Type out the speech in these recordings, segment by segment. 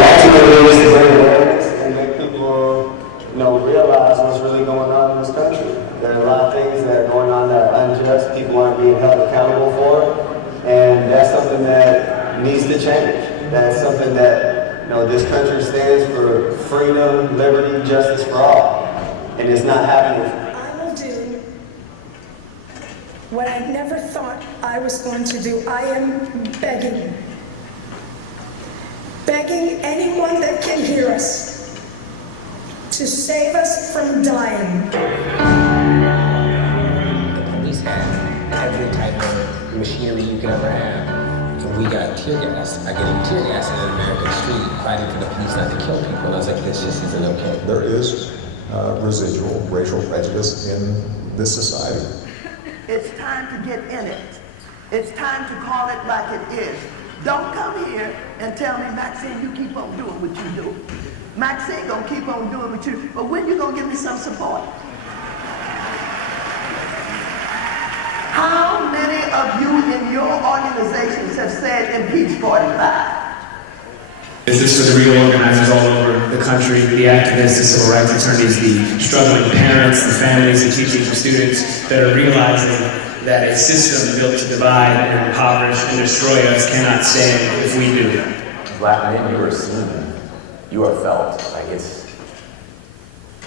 ultimately is to bring awareness and make people, realize what's really going on in this country. There are a lot of things that are going on that are unjust, people aren't being held accountable for, and that's something that needs to change. That's something that, this country stands for freedom, liberty, justice for all, and it's not happening. I will do what I never thought I was going to do. I am begging anyone that can hear us to save us from dying. The police have every type of machinery you could ever have. And we got tear gas. I get tear gas in an American street fighting for the police not to kill people. And I was like, this just isn't okay. There is residual racial prejudice in this society. It's time to get in it. It's time to call it like it is. Don't come here and tell me, Maxine, you keep on doing what you do. Maxine gonna keep on doing what you do. But when you gonna give me some support? How many of you in your organizations have said impeach 45? This is for the real organizers all over the country, the activists, the civil rights attorneys, the struggling parents, the families, the teachers, the students that are realizing that a system built to divide and impoverish and destroy us cannot stand if we do. Black men, you are seen, you are felt.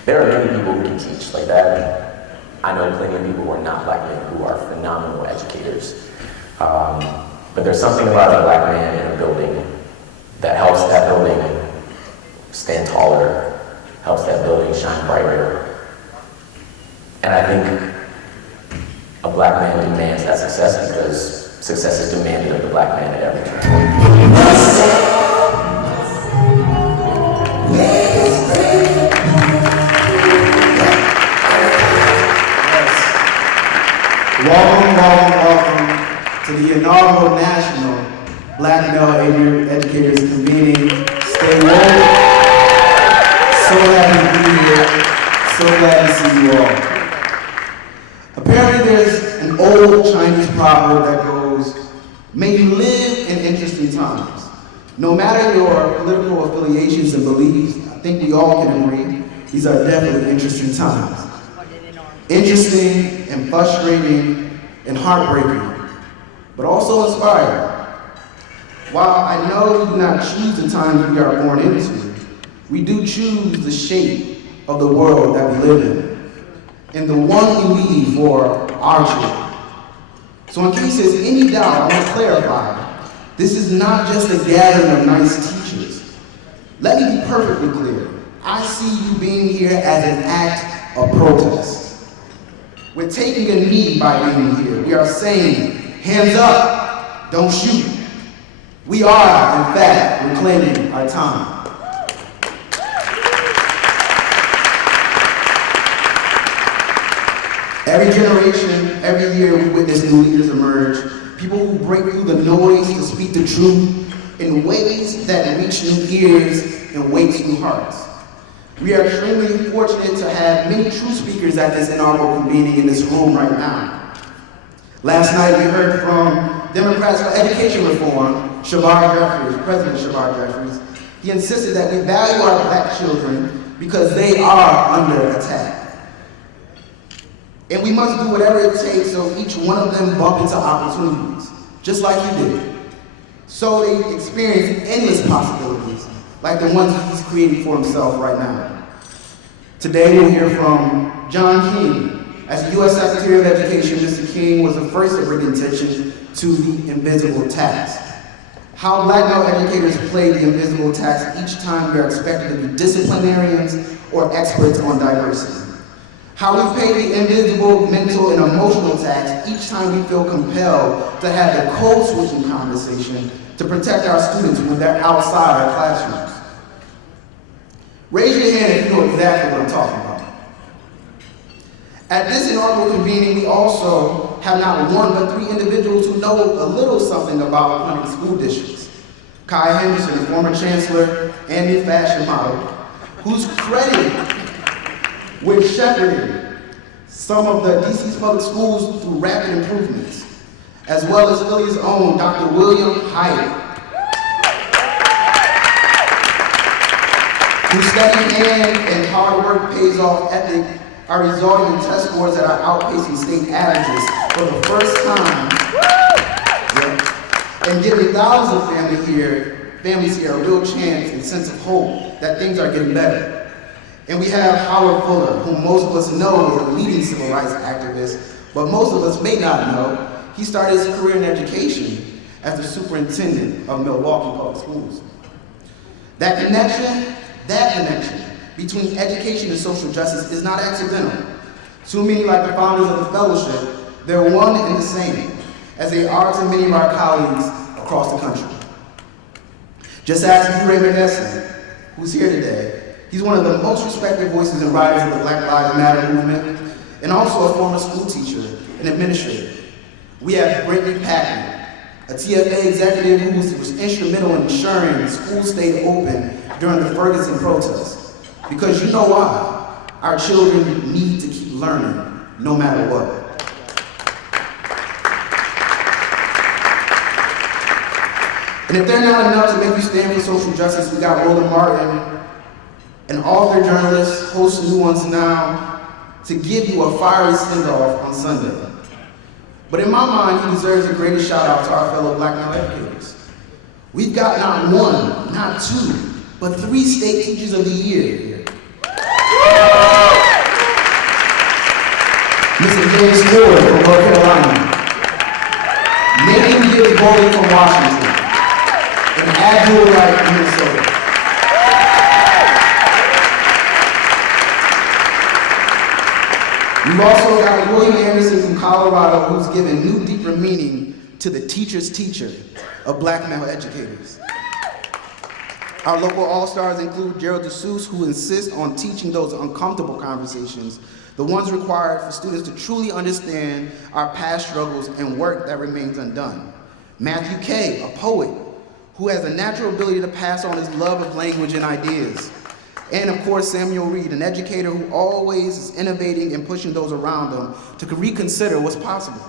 There are many people who can teach like that. I know plenty of people who are not black men who are phenomenal educators. But there's something about a black man in a building that helps that building stand taller, helps that building shine brighter. And I think a black man demands that success because success is demanded of the black man at every turn. Welcome to the inaugural National Black Male Educators Convening. Stay woke. So happy to be here. So glad to see you all. Apparently there's an old Chinese proverb that goes, may you live in interesting times. No matter your political affiliations and beliefs, I think we all can agree, these are definitely interesting times. Interesting and frustrating and heartbreaking, but also inspiring. While I know we do not choose the times we are born into, we do choose the shape of the world that we live in, and the one we leave for our children. So in case there's any doubt, I want to clarify, this is not just a gathering of nice teachers. Let me be perfectly clear. I see you being here as an act of protest. We're taking a knee by being here. We are saying, hands up, don't shoot. We are, in fact, reclaiming our time. Every generation, every year, we witness new leaders emerge, people who break through the noise to speak the truth in ways that reach new ears and wakes new hearts. We are extremely fortunate to have many true speakers at this inaugural convening in this room right now. Last night, we heard from Democrats for Education Reform, President Shavar Jeffries. He insisted that we value our black children because they are under attack. And we must do whatever it takes so each one of them bump into opportunities, just like he did. So they experience endless possibilities, like the ones he's creating for himself right now. Today we'll hear from John King. As the U.S. Secretary of Education, Mr. King was the first to bring attention to the invisible tax. How black male educators play the invisible tax each time we are expected to be disciplinarians or experts on diversity. How we pay the invisible mental and emotional tax each time we feel compelled to have the code-switching conversation to protect our students when they're outside our classrooms. Raise your hand if you know exactly what I'm talking about. At this inaugural convening, we also have not one but three individuals who know a little something about running school districts. Kai Henderson, former chancellor and new fashion model, who's credited with shepherding some of the DC's public schools through rapid improvements, as well as Philly's own Dr. William Hyatt. whose steady hand and hard work pays off ethic are resulting in test scores that are outpacing state averages for the first time. Yeah. And giving thousands of families here a real chance and sense of hope that things are getting better. And we have Howard Fuller, whom most of us know is a leading civil rights activist, but most of us may not know. He started his career in education as the superintendent of Milwaukee Public Schools. That connection between education and social justice is not accidental. Too many, like the founders of the fellowship, they're one and the same, as they are to many of our colleagues across the country. Just ask Raymond Essen, who's here today. He's one of the most respected voices and writers of the Black Lives Matter movement, and also a former school teacher and administrator. We have Brittany Patton, a TFA executive who was instrumental in ensuring schools stayed open during the Ferguson protests. Because you know why? Our children need to keep learning, no matter what. And if they're not enough to make you stand for social justice, we got Roland Martin, an author, journalist, hosts new ones now, to give you a fiery send-off on Sunday. But in my mind, he deserves the greatest shout out to our fellow Black male educators. We've got not one, not two, but 3 state teachers of the year here. Mr. James Ford from North Carolina, Nathan Gibbs Bowling from Washington, and Abdul Wright from Minnesota. We've also got William Anderson from Colorado, who's given new, deeper meaning to the teacher's teacher of Black male educators. Our local all-stars include Gerald DeSuze, who insists on teaching those uncomfortable conversations, the ones required for students to truly understand our past struggles and work that remains undone. Matthew Kay, a poet, who has a natural ability to pass on his love of language and ideas. And of course, Samuel Reed, an educator who always is innovating and pushing those around him to reconsider what's possible.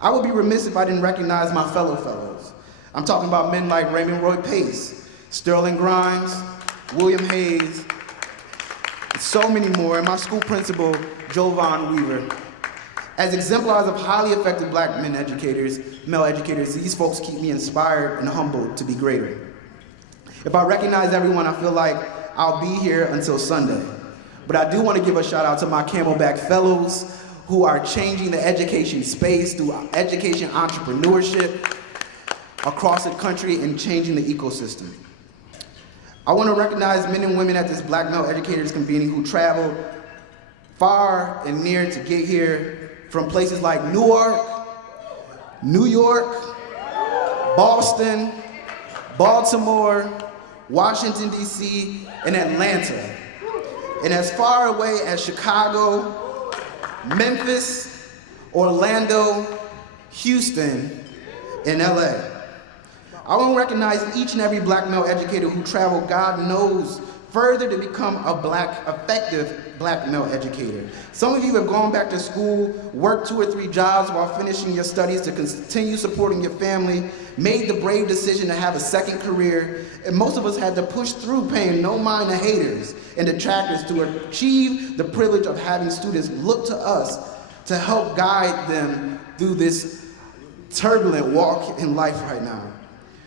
I would be remiss if I didn't recognize my fellow fellows. I'm talking about men like Raymond Roy Pace, Sterling Grimes, William Hayes, and so many more, and my school principal, Jovan Weaver. As exemplars of highly effective Black men educators, male educators, these folks keep me inspired and humbled to be greater. If I recognize everyone, I feel like I'll be here until Sunday. But I do want to give a shout out to my Camelback Fellows who are changing the education space through education entrepreneurship across the country and changing the ecosystem. I want to recognize men and women at this Black male educators convening who traveled far and near to get here from places like Newark, New York, Boston, Baltimore, Washington, D.C., and Atlanta, and as far away as Chicago, Memphis, Orlando, Houston, and LA. I want to recognize each and every Black male educator who traveled, God knows, further to become a effective Black male educator. Some of you have gone back to school, worked 2 or 3 jobs while finishing your studies to continue supporting your family, made the brave decision to have a second career, and most of us had to push through paying no mind to haters and detractors to achieve the privilege of having students look to us to help guide them through this turbulent walk in life right now.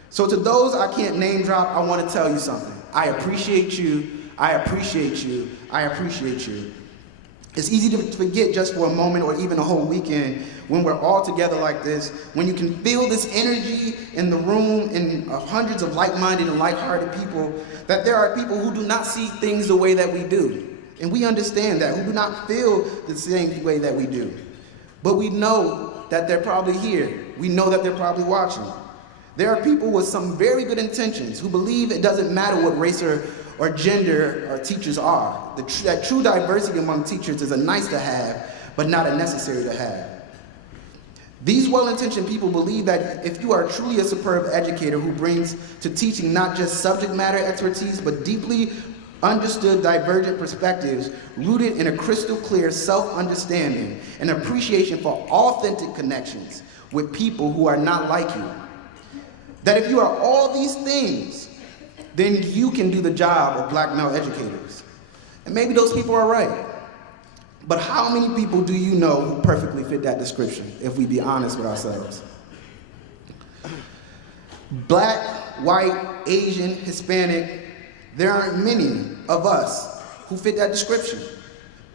So to those I can't name drop, I want to tell you something. I appreciate you, I appreciate you, I appreciate you. It's easy to forget just for a moment or even a whole weekend when we're all together like this, when you can feel this energy in the room and hundreds of like-minded and like-hearted people, that there are people who do not see things the way that we do. And we understand that, who do not feel the same way that we do. But we know that they're probably here. We know that they're probably watching. There are people with some very good intentions who believe it doesn't matter what race or gender our teachers are. That true diversity among teachers is a nice to have, but not a necessary to have. These well-intentioned people believe that if you are truly a superb educator who brings to teaching not just subject matter expertise, but deeply understood divergent perspectives rooted in a crystal clear self-understanding and appreciation for authentic connections with people who are not like you. That if you are all these things, then you can do the job of black male educators. And maybe those people are right. But how many people do you know who perfectly fit that description, if we be honest with ourselves? Black, white, Asian, Hispanic, there aren't many of us who fit that description.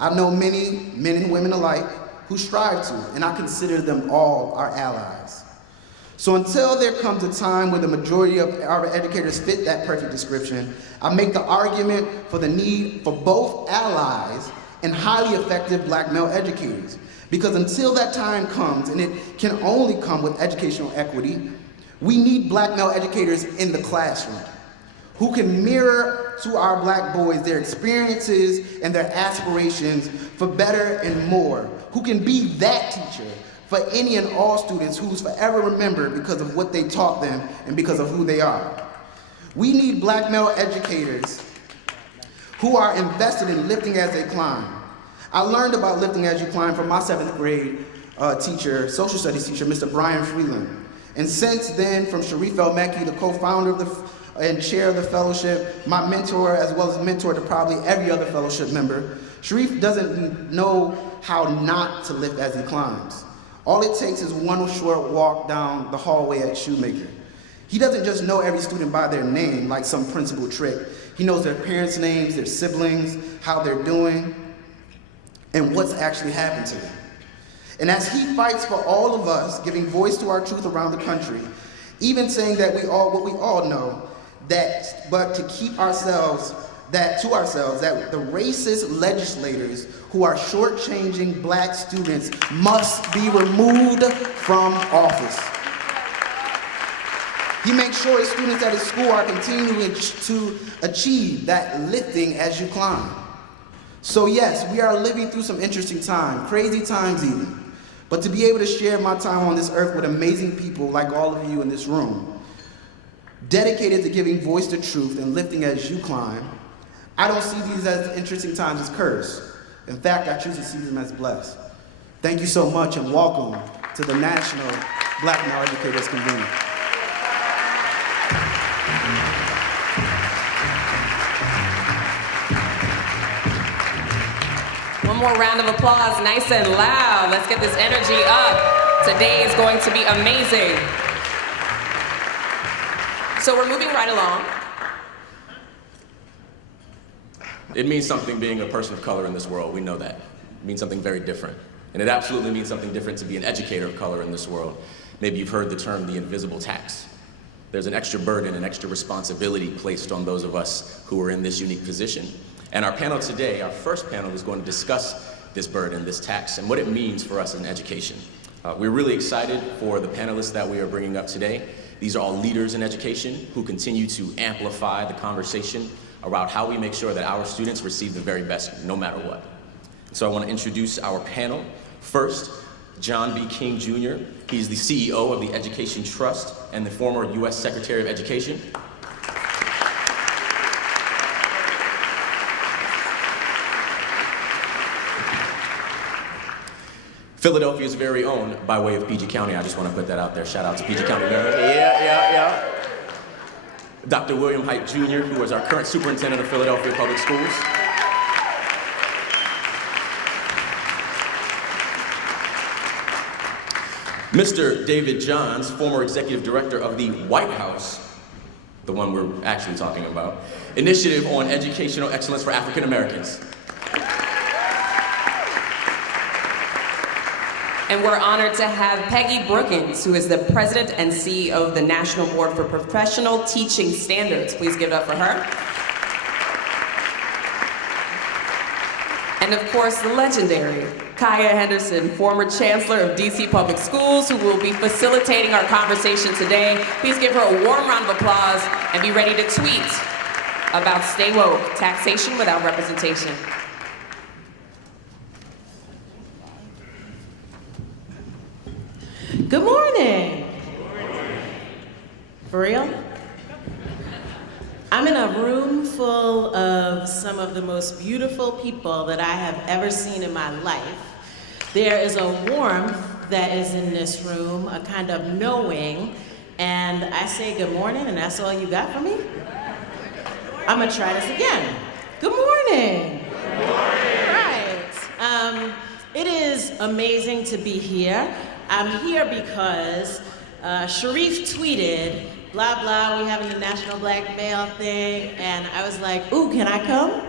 I know many men and women alike who strive to, and I consider them all our allies. So until there comes a time where the majority of our educators fit that perfect description, I make the argument for the need for both allies and highly effective black male educators. Because until that time comes, and it can only come with educational equity, we need black male educators in the classroom who can mirror to our black boys their experiences and their aspirations for better and more, who can be that teacher for any and all students who's forever remembered because of what they taught them and because of who they are. We need black male educators who are invested in lifting as they climb. I learned about lifting as you climb from my 7th grade teacher, social studies teacher, Mr. Brian Freeland. And since then, from Sharif El-Mekki, the co-founder of and chair of the fellowship, my mentor, as well as mentor to probably every other fellowship member, Sharif doesn't know how not to lift as he climbs. All it takes is one short walk down the hallway at Shoemaker. He doesn't just know every student by their name like some principal trick. He knows their parents' names, their siblings, how they're doing, and what's actually happened to them. And as he fights for all of us, giving voice to our truth around the country, even saying that what we all know, but to keep ourselves, that the racist legislators who are shortchanging black students must be removed from office. He makes sure his students at his school are continuing to achieve that lifting as you climb. So yes, we are living through some interesting times, crazy times even. But to be able to share my time on this earth with amazing people like all of you in this room, dedicated to giving voice to truth and lifting as you climb, I don't see these as interesting times as cursed. In fact, I choose to see them as blessed. Thank you so much and welcome to the National Black Male Educators Convening. One more round of applause, nice and loud. Let's get this energy up. Today is going to be amazing. So we're moving right along. It means something being a person of color in this world, we know that. It means something very different. And it absolutely means something different to be an educator of color in this world. Maybe you've heard the term the invisible tax. There's an extra burden, an extra responsibility placed on those of us who are in this unique position. And our panel today, our first panel, is going to discuss this burden, this tax, and what it means for us in education. We're really excited for the panelists that we are bringing up today. These are all leaders in education who continue to amplify the conversation about how we make sure that our students receive the very best, no matter what. So I want to introduce our panel. First, John B. King Jr. He's the CEO of the Education Trust and the former U.S. Secretary of Education. Philadelphia's very own, by way of PG County. I just want to put that out there. Shout out to PG County. Yeah. Dr. William Height Jr., who is our current superintendent of Philadelphia Public Schools. Mr. David Johns, former executive director of the White House, the one we're actually talking about, Initiative on Educational Excellence for African Americans. And we're honored to have Peggy Brookins, who is the president and CEO of the National Board for Professional Teaching Standards. Please give it up for her. And of course, the legendary Kaya Henderson, former chancellor of DC Public Schools, who will be facilitating our conversation today. Please give her a warm round of applause and be ready to tweet about Stay Woke, taxation without representation. Good morning. For real? I'm in a room full of some of the most beautiful people that I have ever seen in my life. There is a warmth that is in this room, a kind of knowing, and I say good morning, and that's all you got for me? I'm gonna try this again. Good morning. Good morning. Right. It is amazing to be here. I'm here because Sharif tweeted, blah, blah, we having the National Black Male thing, and I was like, ooh, can I come?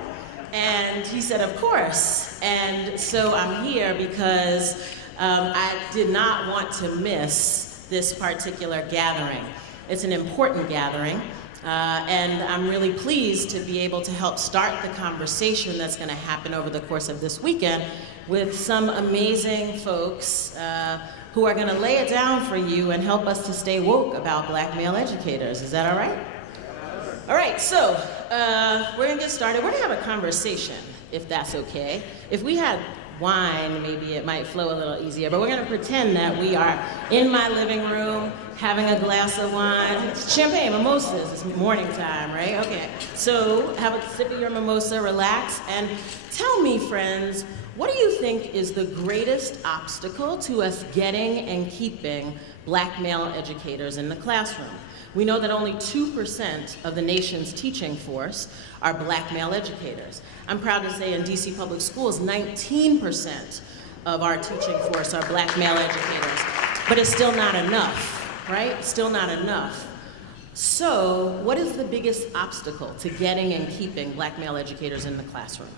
And he said, of course. And so I'm here because I did not want to miss this particular gathering. It's an important gathering, and I'm really pleased to be able to help start the conversation that's going to happen over the course of this weekend with some amazing folks who are going to lay it down for you and help us to stay woke about black male educators. Is that all right? All right, so we're going to get started. We're going to have a conversation, if that's okay. If we had wine, maybe it might flow a little easier, but we're going to pretend that we are in my living room having a glass of wine. Champagne, mimosas, it's morning time, right? Okay, so have a sip of your mimosa, relax, and tell me, friends, what do you think is the greatest obstacle to us getting and keeping black male educators in the classroom? We know that only 2% of the nation's teaching force are black male educators. I'm proud to say in DC public schools, 19% of our teaching force are black male educators. But it's still not enough, right? Still not enough. So what is the biggest obstacle to getting and keeping black male educators in the classroom?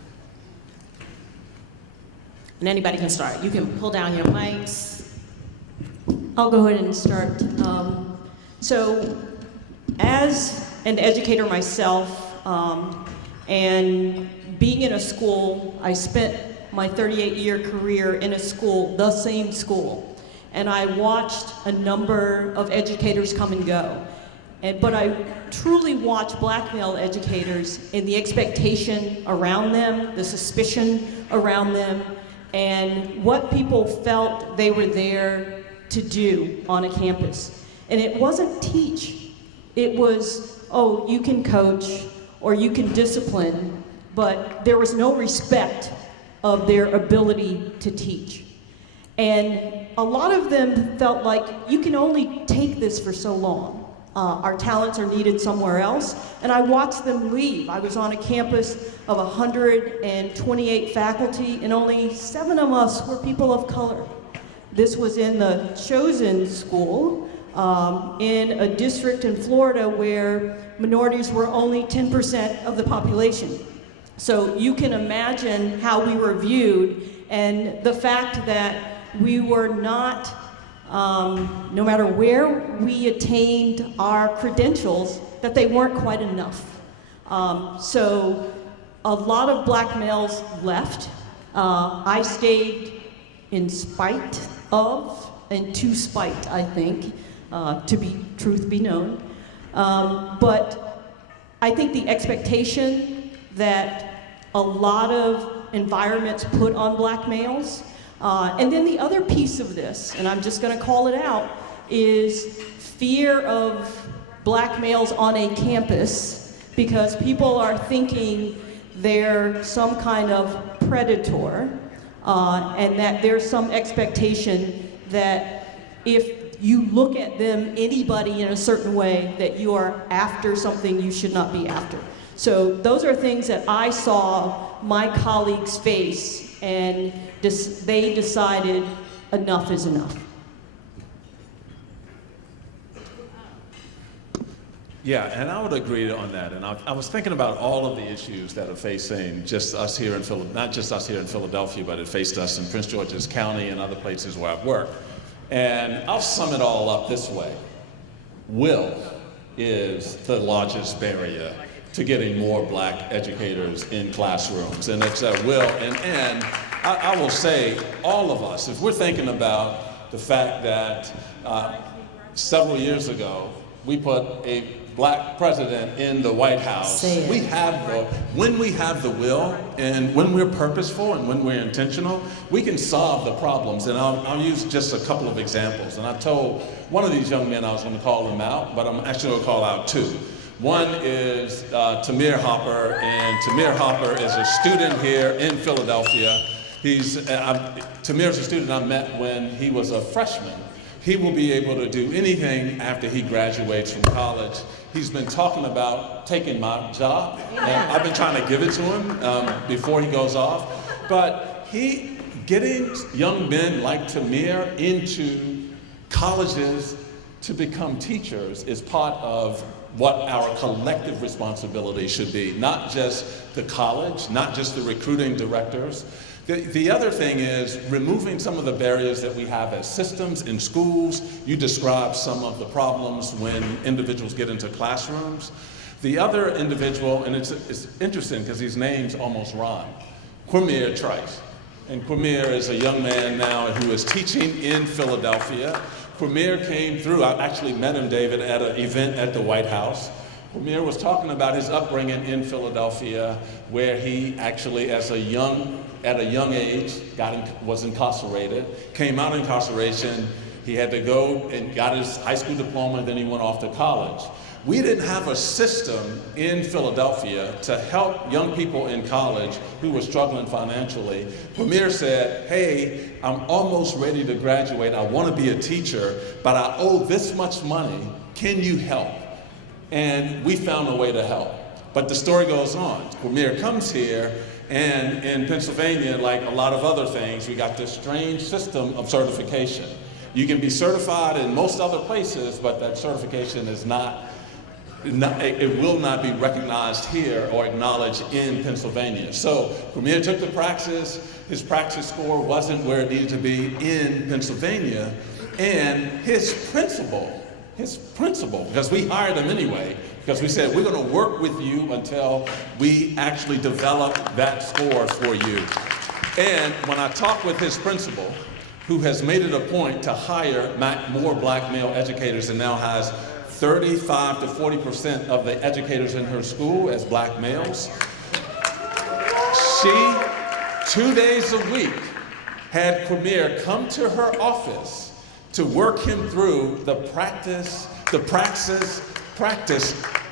And anybody can start. You can pull down your mics. I'll go ahead and start. So, as an educator myself, and being in a school, I spent my 38-year career in a school, the same school, and I watched a number of educators come and go. But I truly watched black male educators and the expectation around them, the suspicion around them, and what people felt they were there to do on a campus. And it wasn't teach. It was, oh, you can coach or you can discipline, but there was no respect of their ability to teach. And a lot of them felt like you can only take this for so long. Our talents are needed somewhere else. And I watched them leave. I was on a campus of 128 faculty, and only 7 of us were people of color. This was in the chosen school, in a district in Florida where minorities were only 10% of the population. So you can imagine how we were viewed, and the fact that we were not, no matter where we attained our credentials, that they weren't quite enough. So a lot of black males left. I stayed in spite of, and to spite, I think, to be truth be known. But I think the expectation that a lot of environments put on black males, and then the other piece of this, and I'm just going to call it out, is fear of black males on a campus, because people are thinking they're some kind of predator, and that there's some expectation that if you look at them, anybody in a certain way, that you are after something you should not be after. So those are things that I saw my colleagues face, and they decided enough is enough. Yeah, and I would agree on that. And I was thinking about all of the issues that are facing just us here in Philadelphia, not just us here in Philadelphia, but it faced us in Prince George's County and other places where I've worked. And I'll sum it all up this way. Will is the largest barrier to getting more black educators in classrooms. And it's a will, and I will say, all of us, if we're thinking about the fact that several years ago, we put a black president in the White House. When we have the will, and when we're purposeful and when we're intentional, we can solve the problems. And I'll use just a couple of examples. And I told one of these young men I was going to call him out, but I'm actually going to call out 2. One is Tamir Hopper, and Tamir Hopper is a student here in Philadelphia. Tamir's a student I met when he was a freshman. he will be able to do anything after he graduates from college. He's been talking about taking my job, and I've been trying to give it to him before he goes off. But getting young men like Tamir into colleges to become teachers is part of what our collective responsibility should be, not just the college, not just the recruiting directors. The other thing is removing some of the barriers that we have as systems in schools. You described some of the problems when individuals get into classrooms. The other individual, and it's interesting because these names almost rhyme, Quamir Trice. And Quamir is a young man now who is teaching in Philadelphia. Quamir came through, I actually met him, David, at an event at the White House. Quamir was talking about his upbringing in Philadelphia, where he actually, at a young age, was incarcerated, came out of incarceration. He had to go and got his high school diploma, and then he went off to college. We didn't have a system in Philadelphia to help young people in college who were struggling financially. Quamir said, hey, I'm almost ready to graduate. I want to be a teacher, but I owe this much money. Can you help? And we found a way to help. But the story goes on. Quamir comes here, and in Pennsylvania, like a lot of other things, we got this strange system of certification. You can be certified in most other places, but that certification is it will not be recognized here or acknowledged in Pennsylvania. So Quamir took the praxis. His praxis score wasn't where it needed to be in Pennsylvania. And his principal, because we hired him anyway, because we said, we're going to work with you until we actually develop that score for you. And when I talked with his principal, who has made it a point to hire more black male educators and now has 35 to 40% of the educators in her school as black males. She, 2 days a week, had Quamir come to her office to work him through the praxis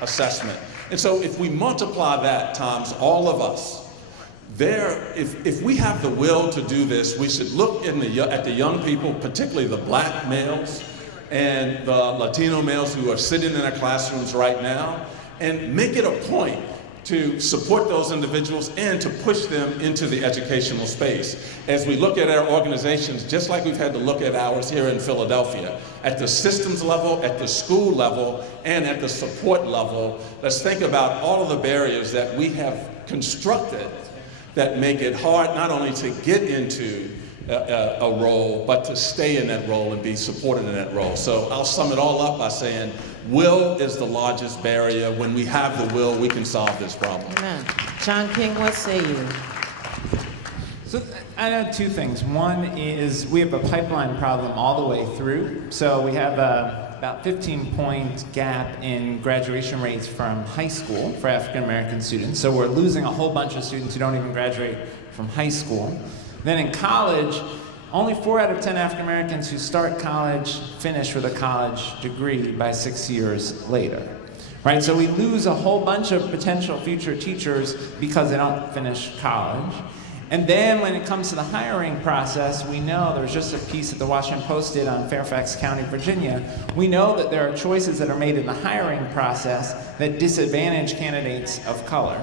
assessment. And so if we multiply that times all of us, if we have the will to do this, we should look at the young people, particularly the black males, and the Latino males who are sitting in our classrooms right now, and make it a point to support those individuals and to push them into the educational space. As we look at our organizations, just like we've had to look at ours here in Philadelphia, at the systems level, at the school level, and at the support level, let's think about all of the barriers that we have constructed that make it hard not only to get into a role, but to stay in that role and be supported in that role. So I'll sum it all up by saying, will is the largest barrier. When we have the will, we can solve this problem. Amen. John King, what say you? So I know two things. One is we have a pipeline problem all the way through. So we have about 15-point gap in graduation rates from high school for African American students. So we're losing a whole bunch of students who don't even graduate from high school. Then in college, only 4 out of 10 African Americans who start college finish with a college degree by 6 years later. Right? So we lose a whole bunch of potential future teachers because they don't finish college. And then when it comes to the hiring process, we know there's just a piece that the Washington Post did on Fairfax County, Virginia. We know that there are choices that are made in the hiring process that disadvantage candidates of color.